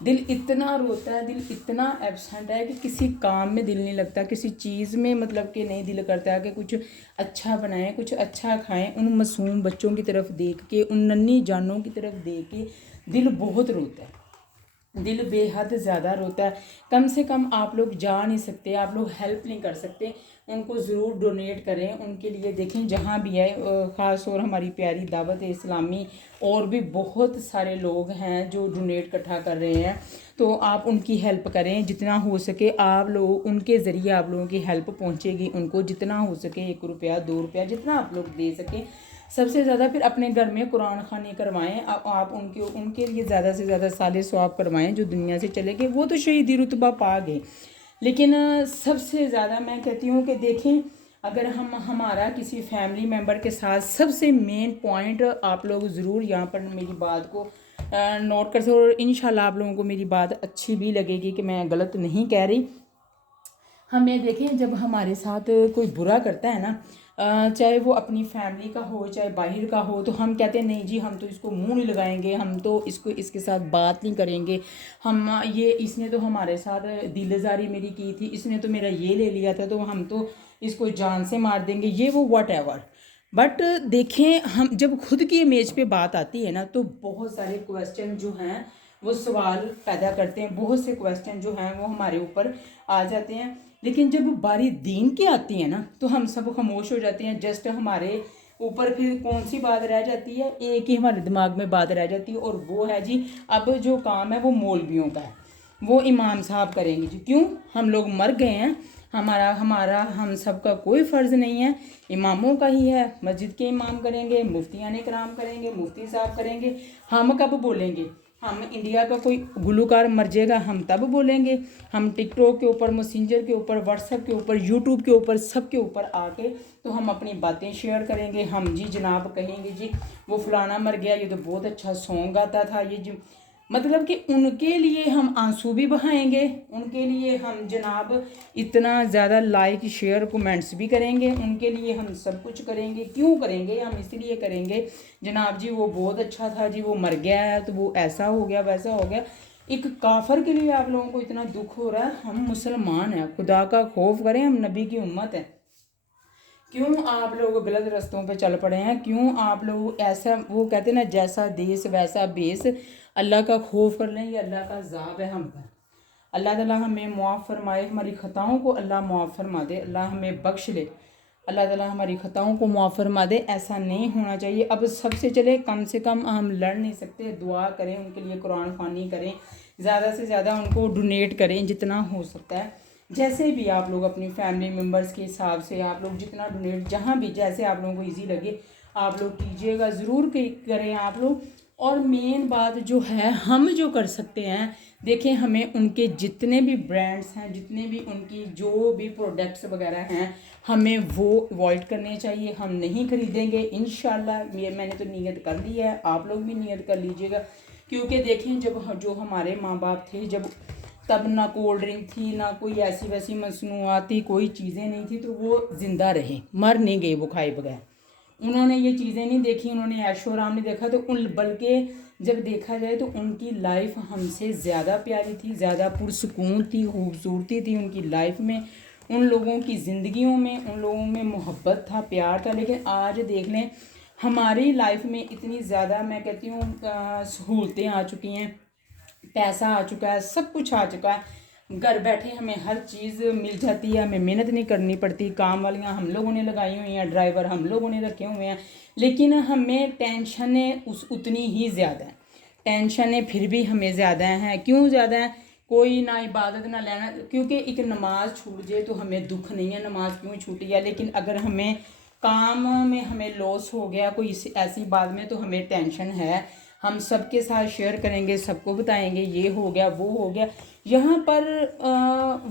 دل اتنا روتا ہے، دل اتنا ایبسنٹ ہے کہ کسی کام میں دل نہیں لگتا، کسی چیز میں مطلب کہ نہیں دل کرتا ہے کہ کچھ اچھا بنائیں، کچھ اچھا کھائیں۔ ان معصوم بچوں کی طرف دیکھ کے، ان ننھی جانوں کی طرف دیکھ کے دل بہت روتا ہے، دل بے حد زیادہ روتا ہے۔ کم سے کم آپ لوگ جا نہیں سکتے، آپ لوگ ہیلپ نہیں کر سکتے، ان کو ضرور ڈونیٹ کریں ان کے لیے۔ دیکھیں جہاں بھی ہے، خاص طور ہماری پیاری دعوت اسلامی اور بھی بہت سارے لوگ ہیں جو ڈونیٹ اکٹھا کر رہے ہیں، تو آپ ان کی ہیلپ کریں جتنا ہو سکے۔ آپ لوگ ان کے ذریعے آپ لوگوں کی ہیلپ پہنچے گی ان کو، جتنا ہو سکے 1 روپیہ 2 روپیہ جتنا آپ لوگ دے سکیں۔ سب سے زیادہ پھر اپنے گھر میں قرآن خوانی کروائیں، آپ ان کے لیے زیادہ سے زیادہ صالح ثواب کروائیں جو دنیا سے چلے گئے، وہ تو شہیدی رتبہ پا گئے، لیکن سب سے زیادہ میں کہتی ہوں کہ دیکھیں اگر ہمارا کسی فیملی ممبر کے ساتھ، سب سے مین پوائنٹ آپ لوگ ضرور یہاں پر میری بات کو نوٹ کر سکتے، اور انشاءاللہ آپ لوگوں کو میری بات اچھی بھی لگے گی کہ میں غلط نہیں کہہ رہی۔ ہمیں دیکھیں جب ہمارے ساتھ کوئی برا کرتا ہے نا، چاہے وہ اپنی فیملی کا ہو چاہے باہر کا ہو، تو ہم کہتے ہیں نہیں جی ہم تو اس کو منہ نہیں لگائیں گے، ہم تو اس کے ساتھ بات نہیں کریں گے، اس نے تو ہمارے ساتھ دل آزاری میری کی تھی، اس نے تو میرا یہ لے لیا تھا، تو ہم تو اس کو جان سے مار دیں گے، یہ وہ واٹ ایور۔ بٹ دیکھیں ہم جب خود کی امیج پہ بات آتی ہے نا، تو بہت سارے کویسچن جو ہیں وہ سوال پیدا کرتے ہیں، بہت سے کویسچن جو ہیں وہ ہمارے اوپر آ جاتے ہیں، لیکن جب باری دین کی آتی ہے نا تو ہم سب خاموش ہو جاتے ہیں۔ جسٹ ہمارے اوپر پھر کون سی بات رہ جاتی ہے، ایک ہی ہمارے دماغ میں بات رہ جاتی ہے، اور وہ ہے جی اب جو کام ہے وہ مولویوں کا ہے، وہ امام صاحب کریں گے جی، کیوں؟ ہم لوگ مر گئے ہیں، ہم سب کا کوئی فرض نہیں ہے، اماموں کا ہی ہے، مسجد کے امام کریں گے، مفتیان کرام کریں گے، مفتی صاحب کریں گے، ہم کب بولیں گے؟ ہم انڈیا کا کوئی گلوکار مر جائے گا ہم تب بولیں گے، ہم ٹک ٹاک کے اوپر، میسنجر کے اوپر، واٹس ایپ کے اوپر، یوٹیوب کے اوپر، سب کے اوپر آ کے تو ہم اپنی باتیں شیئر کریں گے، ہم جی جناب کہیں گے جی وہ فلانا مر گیا، یہ تو بہت اچھا سونگ گاتا تھا، یہ جو مطلب کہ ان کے لیے ہم آنسو بھی بہائیں گے، ان کے لیے ہم جناب اتنا زیادہ لائک شیئر کومنٹس بھی کریں گے، ان کے لیے ہم سب کچھ کریں گے۔ کیوں کریں گے؟ ہم اس لیے کریں گے جناب جی وہ بہت اچھا تھا جی، وہ مر گیا ہے تو وہ ایسا ہو گیا ویسا ہو گیا۔ ایک کافر کے لیے آپ لوگوں کو اتنا دکھ ہو رہا ہے، ہم مسلمان ہیں، خدا کا خوف کریں، ہم نبی کی امت ہیں، کیوں آپ لوگ غلط رستوں پہ چل پڑے ہیں؟ کیوں آپ لوگ ایسا، وہ کہتے ہیں نا جیسا دیس ویسا بیس، اللہ کا خوف کر لیں، یہ اللہ کا عذاب ہے ہم پر۔ اللہ تعالیٰ ہمیں معاف فرمائے، ہماری خطاؤں کو اللہ معاف فرما دے، اللہ ہمیں بخش لے، اللہ تعالیٰ ہماری خطاؤں کو معاف فرما دے۔ ایسا نہیں ہونا چاہیے۔ اب سب سے چلے کم سے کم ہم لڑ نہیں سکتے، دعا کریں ان کے لیے، قرآن خوانی کریں، زیادہ سے زیادہ ان کو ڈونیٹ کریں جتنا ہو سکتا ہے، جیسے بھی آپ لوگ اپنی فیملی ممبرس کے حساب سے آپ لوگ جتنا ڈونیٹ، جہاں بھی جیسے آپ لوگوں کو ایزی لگے آپ لوگ کیجئے گا، ضرور کریں آپ لوگ۔ اور مین بات جو ہے ہم جو کر سکتے ہیں، دیکھیں ہمیں ان کے جتنے بھی برانڈس ہیں، جتنے بھی ان کی جو بھی پروڈکٹس وغیرہ ہیں، ہمیں وہ اوائڈ کرنے چاہیے، ہم نہیں خریدیں گے انشاءاللہ۔ میں نے تو نیت کر لی ہے، آپ لوگ بھی نیت کر لیجئے گا، کیونکہ دیکھیں جب جو ہمارے ماں باپ تھے جب، تب نہ کولڈ ڈرنک تھی، نہ کوئی ایسی ویسی مصنوعاتی کوئی چیزیں نہیں تھی، تو وہ زندہ رہے، مر نہیں گئے وہ کھائے بغیر۔ انہوں نے یہ چیزیں نہیں دیکھی، انہوں نے عیش و آرام نہیں دیکھا، تو بلکہ جب دیکھا جائے تو ان کی لائف ہم سے زیادہ پیاری تھی، زیادہ پرسکون تھی، خوبصورتی تھی ان کی لائف میں، ان لوگوں کی زندگیوں میں، ان لوگوں میں محبت تھا، پیار تھا۔ لیکن آج دیکھ لیں ہماری لائف میں اتنی زیادہ میں کہتی ہوں سہولتیں آ چکی ہیں، پیسہ آ چکا ہے، سب کچھ آ چکا ہے، گھر بیٹھے ہمیں ہر چیز مل جاتی ہے، ہمیں محنت نہیں کرنی پڑتی، کام والیاں ہم لوگوں نے لگائی ہوئی ہیں، ڈرائیور ہم لوگوں نے رکھے ہوئے ہیں، لیکن ہمیں ٹینشنیں اتنی ہی زیادہ ہیں، ٹینشنیں پھر بھی ہمیں زیادہ ہیں۔ کیوں زیادہ ہیں؟ کوئی نہ عبادت نہ لینا، کیونکہ ایک نماز چھوٹ جائے تو ہمیں دکھ نہیں ہے نماز کیوں چھوٹی ہے، لیکن اگر ہمیں کام میں ہمیں لاس ہو گیا کوئی ایسی بات میں تو ہمیں ٹینشن ہے، ہم سب کے ساتھ شیئر کریں گے، سب کو بتائیں گے یہ ہو گیا وہ ہو گیا۔ یہاں پر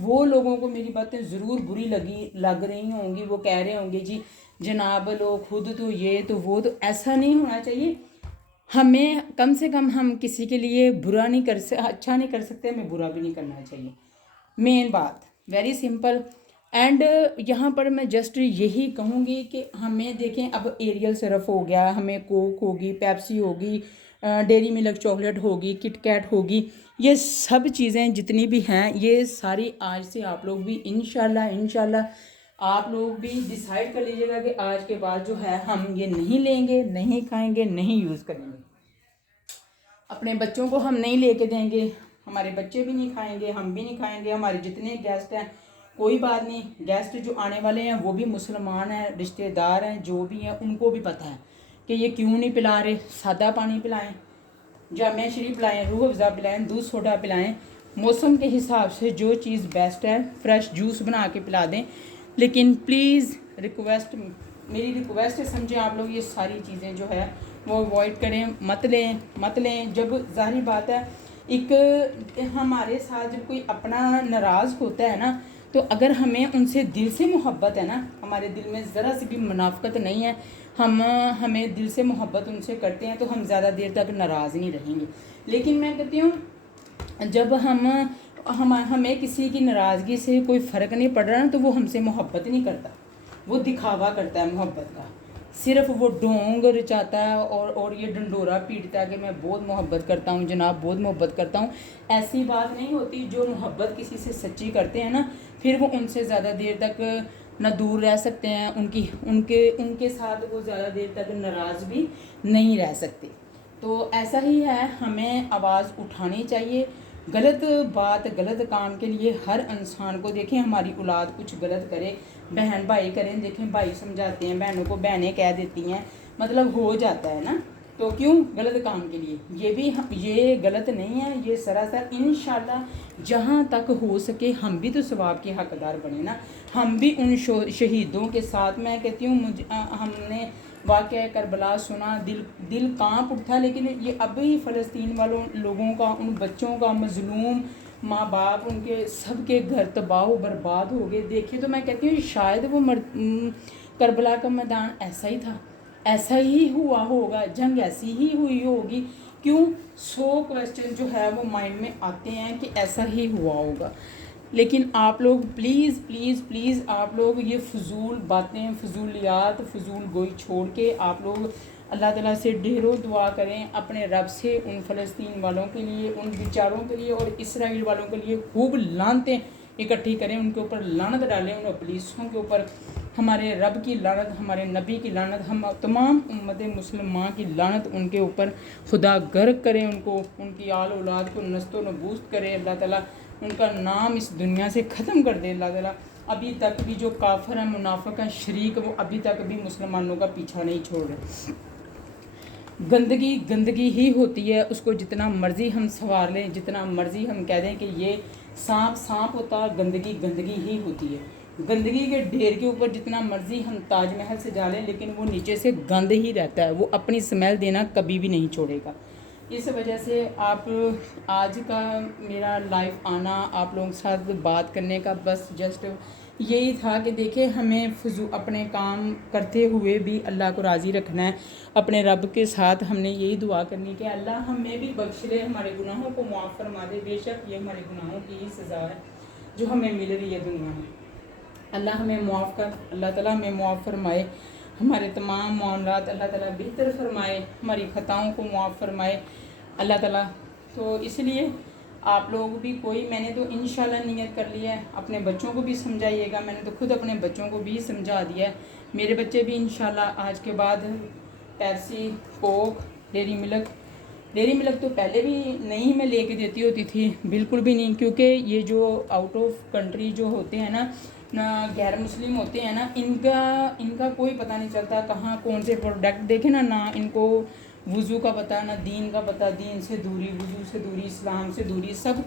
وہ لوگوں کو میری باتیں ضرور بری لگ رہی ہوں گی، وہ کہہ رہے ہوں گے جی جناب لوگ خود تو یہ تو وہ تو، ایسا نہیں ہونا چاہیے۔ ہمیں کم سے کم ہم کسی کے لیے برا نہیں اچھا نہیں کر سکتے، ہمیں برا بھی نہیں کرنا چاہیے، مین بات ویری سمپل۔ اینڈ یہاں پر میں جسٹ یہی کہوں گی کہ ہمیں دیکھیں اب ایریل سرف ہو گیا، ہمیں کوک ہوگی، پیپسی ہوگی، ڈیری ملک چاکلیٹ ہوگی، کٹ کیٹ ہوگی، یہ سب چیزیں جتنی بھی ہیں یہ ساری آج سے آپ لوگ بھی انشاءاللہ آپ لوگ بھی ڈیسائیڈ کر لیجیے گا کہ آج کے بعد جو ہے ہم یہ نہیں لیں گے، نہیں کھائیں گے، نہیں یوز کریں گے. اپنے بچوں کو ہم نہیں لے کے دیں گے، ہمارے بچے بھی نہیں کھائیں گے، ہم بھی نہیں کھائیں گے. ہمارے جتنے گیسٹ ہیں کوئی بات نہیں، گیسٹ جو آنے والے ہیں وہ بھی مسلمان ہیں، رشتہ دار ہیں، جو بھی ہیں ان کو بھی پتہ ہے کہ یہ کیوں نہیں پلا رہے. سادہ پانی پلائیں، جامع شریف پلائیں، روح افزا پلائیں، دودھ سوڈا پلائیں، موسم کے حساب سے جو چیز بیسٹ ہے فریش جوس بنا کے پلا دیں. لیکن پلیز ریکویسٹ، میری ریکویسٹ سمجھیں آپ لوگ، یہ ساری چیزیں جو ہے وہ اوائڈ کریں، مت لیں. جب ظاہری بات ہے ایک ہمارے ساتھ جب کوئی اپنا ناراض ہوتا ہے نا، تو اگر ہمیں ان سے دل سے محبت ہے نا، ہمارے دل میں ذرا سی بھی منافقت نہیں ہے، ہمیں دل سے محبت ان سے کرتے ہیں، تو ہم زیادہ دیر تک ناراض نہیں رہیں گے. لیکن میں کہتی ہوں جب ہمیں کسی کی ناراضگی سے کوئی فرق نہیں پڑ رہا نا، تو وہ ہم سے محبت نہیں کرتا، وہ دکھاوا کرتا ہے محبت کا. صرف وہ ڈونگ رچاتا ہے اور یہ ڈنڈورا پیٹتا ہے کہ میں بہت محبت کرتا ہوں جناب، بہت محبت کرتا ہوں. ایسی بات نہیں ہوتی. جو محبت کسی سے سچی کرتے ہیں نا، پھر وہ ان سے زیادہ دیر تک نہ دور رہ سکتے ہیں، ان کے ساتھ وہ زیادہ دیر تک ناراض بھی نہیں رہ سکتے. تو ایسا ہی ہے، ہمیں آواز اٹھانی چاہیے. غلط بات، غلط کام کے لیے ہر انسان کو، دیکھیں ہماری اولاد کچھ غلط کرے، بہن بھائی کریں، دیکھیں بھائی سمجھاتے ہیں، بہنوں کو بہنیں کہہ دیتی ہیں، مطلب ہو جاتا ہے نا. تو کیوں غلط کام کے لیے؟ یہ غلط نہیں ہے، یہ سراسر انشاءاللہ جہاں تک ہو سکے ہم بھی تو ثواب کے حقدار بنے نا. ہم بھی ان شہیدوں کے ساتھ، میں کہتی ہوں ہم نے واقعہ کربلا سنا، دل کانپ اٹھا. لیکن یہ ابھی فلسطین والوں لوگوں کا، ان بچوں کا، مظلوم ماں باپ ان کے سب کے گھر تباہ و برباد ہو گئے. دیکھیے تو میں کہتی ہوں شاید وہ کربلا کا میدان ایسا ہی تھا، ایسا ہی ہوا ہوگا، جنگ ایسی ہی ہوئی ہوگی. کیوں 100 کویسچن جو ہے وہ مائنڈ میں آتے ہیں کہ ایسا ہی ہوا ہوگا. لیکن آپ لوگ پلیز آپ لوگ یہ فضول باتیں، فضولیات، فضول گوئی چھوڑ کے آپ لوگ اللہ تعالیٰ سے ڈھیروں دعا کریں، اپنے رب سے ان فلسطین والوں کے لیے، ان بیچاروں کے لیے اور اسرائیل والوں کے لیے خوب لعنتیں اکٹھی کریں، ان کے اوپر لعنت ڈالیں، ان ابلیسوں کے اوپر. ہمارے رب کی لعنت، ہمارے نبی کی لعنت، ہم تمام امت مسلمان کی لعنت ان کے اوپر خدا غرق کریں، ان کو، ان کی آل اولاد کو نست و نبوست کرے اللہ تعالیٰ، ان کا نام اس دنیا سے ختم کر دے اللہ تعالیٰ. ابھی تک بھی جو کافر ہیں، منافق ہیں، شریک، وہ ابھی تک بھی مسلمانوں کا پیچھا نہیں چھوڑ رہے. گندگی ہی ہوتی ہے، اس کو جتنا مرضی ہم سنوار لیں، جتنا مرضی ہم کہہ دیں کہ یہ سانپ ہوتا، گندگی ہی ہوتی ہے. گندگی کے ڈھیر کے اوپر جتنا مرضی ہم تاج محل سے جا لیں، لیکن وہ نیچے سے گند ہی رہتا ہے، وہ اپنی سمیل دینا کبھی بھی نہیں چھوڑے گا. اس وجہ سے آج کا میرا لائف آنا، آپ لوگوں کے ساتھ بات کرنے کا بس جسٹ یہی تھا کہ دیکھیں ہمیں اپنے کام کرتے ہوئے بھی اللہ کو راضی رکھنا ہے. اپنے رب کے ساتھ ہم نے یہی دعا کرنی کہ اللہ ہمیں بھی بخش لے، ہمارے گناہوں کو معاف فرما دے. بے شک یہ ہمارے گناہوں کی ہی سزا ہے جو ہمیں مل رہی ہے دنیا میں. اللہ ہمیں معاف کر، اللہ تعالیٰ ہمیں معاف فرمائے، ہمارے تمام معاملات اللہ تعالیٰ بہتر فرمائے، ہماری خطاؤں کو معاف فرمائے اللہ تعالیٰ. تو اس لیے آپ لوگ بھی میں نے تو انشاءاللہ نیت کر لی ہے، اپنے بچوں کو بھی سمجھائیے گا. میں نے تو خود اپنے بچوں کو بھی سمجھا دیا ہے. میرے بچے بھی انشاءاللہ آج کے بعد پیپسی، کوک، ڈیری ملک تو پہلے بھی نہیں میں لے کے دیتی ہوتی تھی، بالکل بھی نہیں. کیونکہ یہ جو آؤٹ آف کنٹری جو ہوتے ہیں نا، غیر مسلم ہوتے ہیں نا، ان کا کوئی پتہ نہیں چلتا کہاں کون سے پروڈکٹ دیکھیں نہ ان کو وضو کا پتہ، نہ دین کا پتہ، دین سے دوری، وضو سے دوری، اسلام سے دوری سب.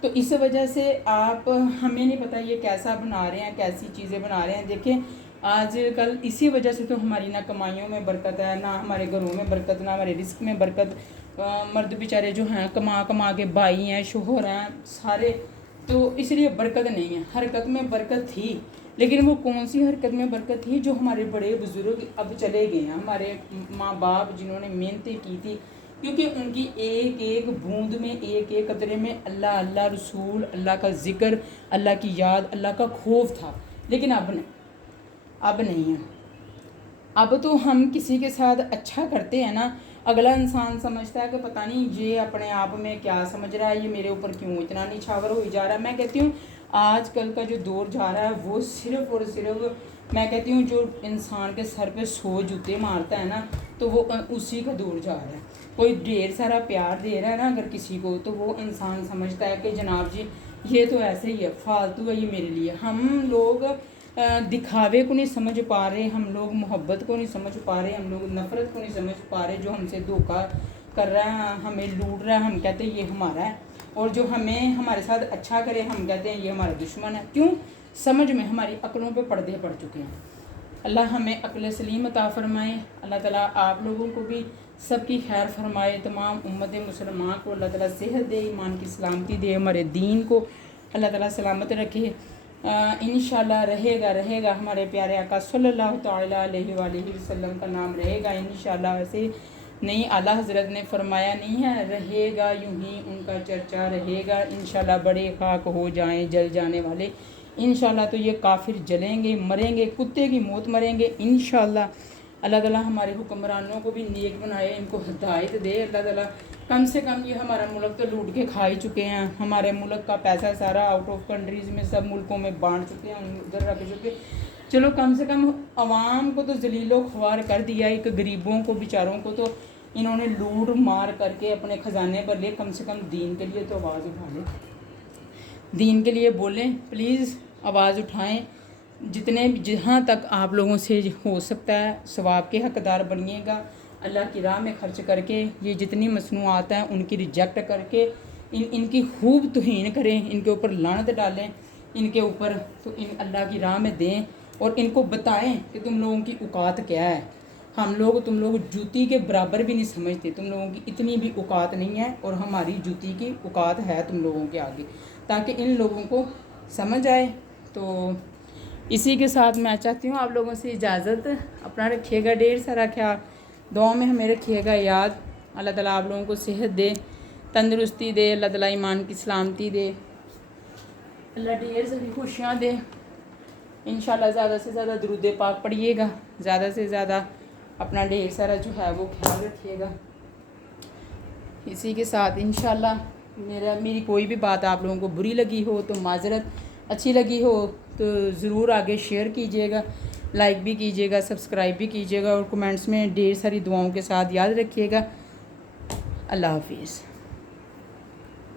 تو اس وجہ سے ہمیں نہیں پتہ یہ کیسا بنا رہے ہیں، کیسی چیزیں بنا رہے ہیں. دیکھیں آج کل اسی وجہ سے تو ہماری نہ کمائیوں میں برکت ہے، نہ ہمارے گھروں میں برکت، نہ ہمارے رزق میں برکت. مرد بیچارے جو ہیں کما کے بھائی ہیں، شوہر ہیں سارے، تو اس لیے برکت نہیں ہے. حرکت میں برکت تھی، لیکن وہ کون سی حرکت میں برکت تھی؟ جو ہمارے بڑے بزرگ اب چلے گئے ہیں، ہمارے ماں باپ جنہوں نے محنتیں کی تھی، کیونکہ ان کی ایک ایک بوند میں، ایک ایک قطرے میں اللہ رسول، اللہ کا ذکر، اللہ کی یاد، اللہ کا خوف تھا. لیکن اب نہیں ہے. اب تو ہم کسی کے ساتھ اچھا کرتے ہیں نا، اگلا انسان سمجھتا ہے کہ پتہ نہیں یہ اپنے آپ میں کیا سمجھ رہا ہے, یہ میرے اوپر کیوں اتنا نچھاور ہوئی جا رہا ہے. میں کہتی ہوں آج کل کا جو دور جا رہا ہے وہ صرف اور صرف میں کہتی ہوں جو انسان کے سر پہ 100 جوتے مارتا ہے نا تو وہ اسی کا دور جا رہا ہے. کوئی ڈھیر سارا پیار دے رہا ہے نا اگر کسی کو تو وہ انسان سمجھتا ہے کہ جناب جی یہ تو ایسے ہی ہے, فالتو ہے یہ میرے لیے. ہم لوگ دکھاوے کو نہیں سمجھ پا رہے, ہم لوگ محبت کو نہیں سمجھ پا رہے, ہم لوگ نفرت کو نہیں سمجھ پا رہے. جو ہم سے دھوکہ کر رہا ہے, ہمیں لوٹ رہا ہے, ہم کہتے ہیں یہ ہمارا ہے, اور جو ہمیں ہمارے ساتھ اچھا کرے ہم کہتے ہیں یہ ہمارا دشمن ہے. کیوں؟ سمجھ میں ہماری عقلوں پہ پردے پڑ چکے ہیں. اللہ ہمیں عقل سلیم عطا فرمائے. اللہ تعالیٰ آپ لوگوں کو بھی سب کی خیر فرمائے. تمام امت مسلمان کو اللہ تعالیٰ صحت دے, ایمان کی سلامتی دے, ہمارے دین کو اللہ تعالیٰ سلامت رکھے. انشاءاللہ رہے گا ہمارے پیارے آقا صلی اللہ تعالیٰ علیہ وآلہ وسلم کا نام رہے گا انشاءاللہ. ویسے نہیں اعلیٰ حضرت نے فرمایا نہیں ہے, رہے گا یوں ہی ان کا چرچا رہے گا انشاءاللہ. بڑے خاک ہو جائیں جل جانے والے انشاءاللہ تو یہ کافر جلیں گے, مریں گے, کتے کی موت مریں گے انشاءاللہ. اللہ تعالیٰ ہمارے حکمرانوں کو بھی نیک بنائے, ان کو ہدایت دے. اللہ تعالیٰ کم سے کم یہ ہمارا ملک تو لوٹ کے کھا ہی چکے ہیں, ہمارے ملک کا پیسہ سارا آؤٹ آف کنٹریز میں سب ملکوں میں بانٹ چکے ہیں, ادھر رکھ چکے. چلو کم سے کم عوام کو تو ذلیل و خوار کر دیا, ایک غریبوں کو بیچاروں کو تو انہوں نے لوٹ مار کر کے اپنے خزانے پر لے. کم سے کم دین کے لیے تو آواز اٹھا لیں, دین کے لیے بولیں, پلیز آواز اٹھائیں. جتنے جہاں تک آپ لوگوں سے ہو سکتا ہے ثواب کے حقدار بنیے گا. اللہ کی راہ میں خرچ کر کے یہ جتنی مصنوعات ہیں ان کی ریجیکٹ کر کے ان کی خوب توہین کریں, ان کے اوپر لعنت ڈالیں, ان کے اوپر تو ان اللہ کی راہ میں دیں اور ان کو بتائیں کہ تم لوگوں کی اوقات کیا ہے. تم لوگ جوتی کے برابر بھی نہیں سمجھتے, تم لوگوں کی اتنی بھی اوقات نہیں ہے اور ہماری جوتی کی اوقات ہے تم لوگوں کے آگے, تاکہ ان لوگوں کو سمجھ آئے. تو اسی کے ساتھ میں چاہتی ہوں آپ لوگوں سے اجازت. اپنا رکھیے گا ڈھیر سارا خیال, دعاؤں میں ہمیں رکھیے گا یاد. اللہ تعالیٰ آپ لوگوں کو صحت دے, تندرستی دے, اللہ تعالیٰ ایمان کی سلامتی دے, اللہ ڈھیر ساری خوشیاں دے. انشاءاللہ زیادہ سے زیادہ درود پاک پڑھیے گا, زیادہ سے زیادہ اپنا ڈھیر سارا جو ہے وہ خیال رکھیے گا. اسی کے ساتھ انشاءاللہ میری کوئی بھی بات آپ لوگوں کو بری لگی ہو تو معذرت, اچھی لگی ہو تو ضرور آگے شیئر کیجیے گا, لائک بھی کیجیے گا, سبسکرائب بھی کیجیے گا, اور کمنٹس میں ڈھیر ساری دعاؤں کے ساتھ یاد رکھیے گا. اللہ حافظ.